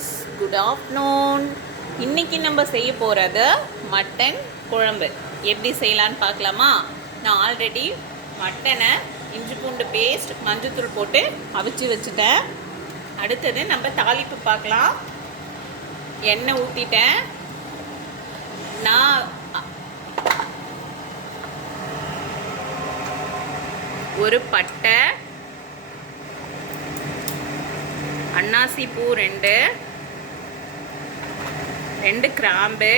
Friends, good afternoon. இன்றைக்கி நம்ம செய்ய போகிறது மட்டன் குழம்பு. எப்படி செய்யலான்னு பார்க்கலாமா? நான் ஆல்ரெடி மட்டனை இஞ்சி பூண்டு பேஸ்ட் மஞ்சத்தூள் போட்டு அவிச்சு வச்சுட்டேன். அடுத்தது நம்ம தாளிப்பு பார்க்கலாம். எண்ணெய் ஊற்றிட்டேன். நான் ஒரு பட்டை, அன்னாசி பூ 2 கிராம்பு,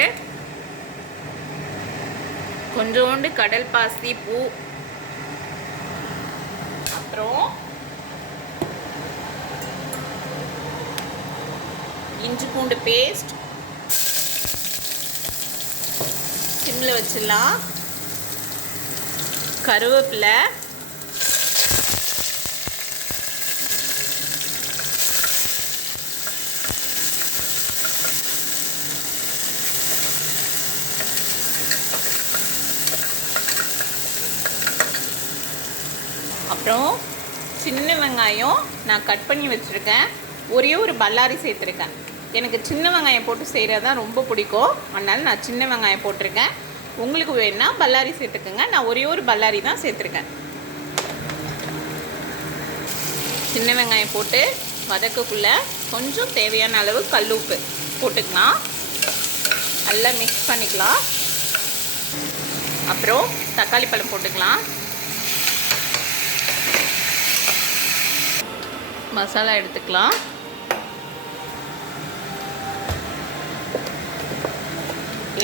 கொஞ்சோண்டு கடல் பாசி பூ, அப்புறம் இஞ்சி பூண்டு பேஸ்ட் சிம்மில் வச்சிடலாம். கருவேப்பிலை, அப்புறம் சின்ன வெங்காயம் நான் கட் பண்ணி வச்சுருக்கேன். ஒரே ஒரு பல்லாரி சேர்த்துருக்கேன். எனக்கு சின்ன வெங்காயம் போட்டு செய்கிறது தான் ரொம்ப பிடிக்கும். அதனால் நான் சின்ன வெங்காயம் போட்டிருக்கேன். உங்களுக்கு வேணுன்னா பல்லாரி சேர்த்துக்குங்க. நான் ஒரே ஒரு பல்லாரி தான் சேர்த்துருக்கேன். சின்ன வெங்காயம் போட்டு வதக்கக்குள்ளே கொஞ்சம் தேவையான அளவு கல் உப்பு போட்டுக்கலாம். நல்லா மிக்ஸ் பண்ணிக்கலாம். அப்புறம் தக்காளி பழம் போட்டுக்கலாம். மசாலா எடுத்துக்கலாம்.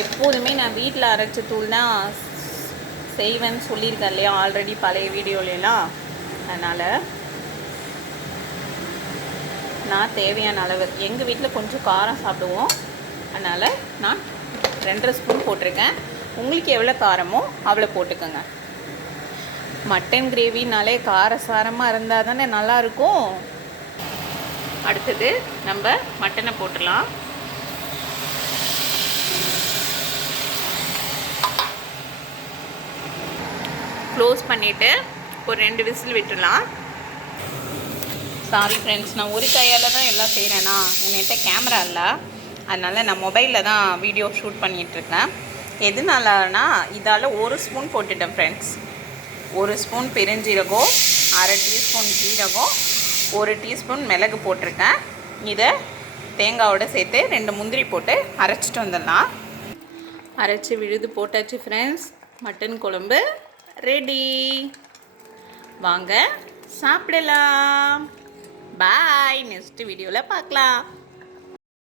எப்போதுமே நான் வீட்டில் அரைச்ச தூள் தான் செய்வேன்னு சொல்லியிருக்கேன் இல்லையா ஆல்ரெடி பழைய வீடியோலாம். அதனால் நான் தேவையான அளவு, எங்கள் வீட்டில் கொஞ்சம் காரம் சாப்பிடுவோம், அதனால் நான் 2.5 ஸ்பூன் போட்டிருக்கேன். உங்களுக்கு எவ்வளோ காரமோ அவ்வளோ போட்டுக்கோங்க. மட்டன் கிரேவினாலே காரசாரமாக இருந்தால் தானே நல்லாயிருக்கும். அடுத்தது நம்ம மட்டனை போட்டுடலாம். க்ளோஸ் பண்ணிவிட்டு ஒரு 2 விசில் விட்டுடலாம். சாரி ஃப்ரெண்ட்ஸ், நான் ஒரு கையால் தான் எல்லாம் செய்கிறேன்னா, என்கிட்ட கேமரா இல்லை, அதனால் நான் மொபைலில் தான் வீடியோ ஷூட் பண்ணிகிட்ருக்கேன். எதுனாலனா இதால் 1 ஸ்பூன் போட்டுட்டேன் ஃப்ரெண்ட்ஸ். 1 ஸ்பூன் பெருஞ்சீரகம், 1/2 டீஸ்பூன் ஜீரகம், 1 டீஸ்பூன் மிளகு போட்டிருக்கேன். இதை தேங்காயோடு சேர்த்து 2 முந்திரி போட்டு அரைச்சிட்டு வந்துடலாம். அரைச்சி விழுது போட்டாச்சு ஃப்ரெண்ட்ஸ். மட்டன் குழம்பு ரெடி. வாங்க சாப்பிடலாம். பாய். நெக்ஸ்ட் வீடியோவில் பார்க்கலாம்.